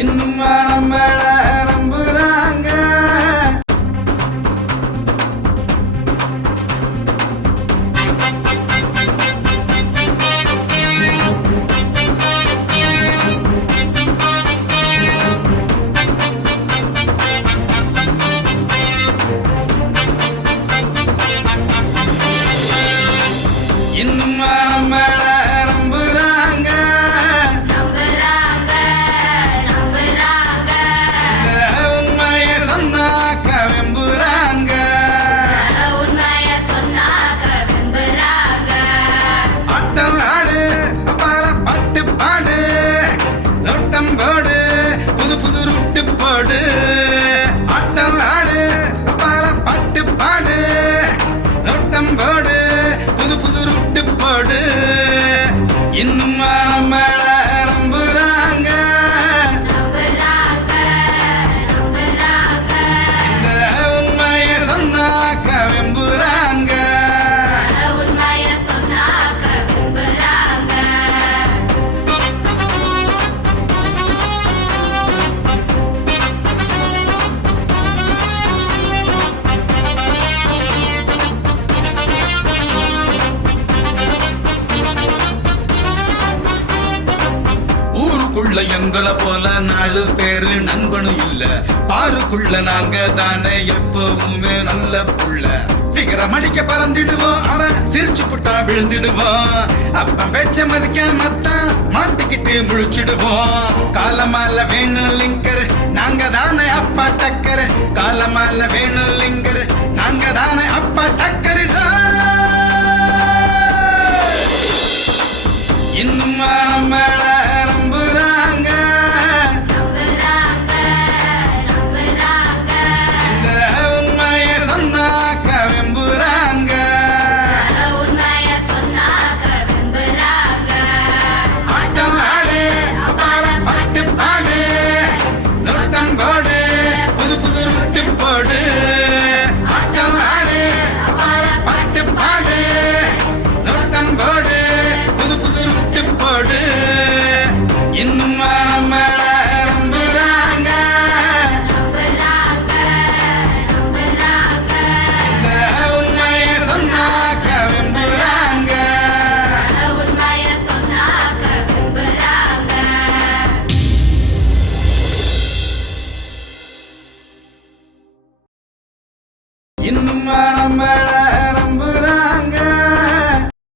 இன்னும் நம்மள நம்புறாங்க. இன்னும் நம்மள நம்புறாங்க. உண்மையை சொன்னாக்க வெம்புறாங்க. ஆட்டம் ஆடு அப்பால பாட்டு பாடு, நோட்டம் போடு புது புது ரூட்டு போடு. ஆட்டம் ஆடு அப்பால பாட்டு பாடு, நோட்டம் போடு புது புது ரூட்டு போடு. இன்னும் நம்மள நம்புறாங்க. இந்த உண்மையை சொன்னாக்க வெம்புறாங்க. ஊருக்குள்ள எங்களை போல 4 பேரு நண்பனும் இல்ல. பாருக்குள்ள நாங்க தானே எப்பவுமே நல்ல புள்ள. விக்கிரம் அடிக்க பறந்துடுவோம், அவன் சிரிச்சு புட்டா விழுந்துடுவோம். அப்ப பேச்ச மதிக்க மத்தான் மாட்டிக்கிட்டு முழிச்சிடுவோம். காலமால வேணும் லிங்கர், நாங்க தானே அப்பா டக்கர். காலமால வேணும் லிங்கர், நாங்க தானே அப்பா டக்கருடா. இன்னும் நம்ம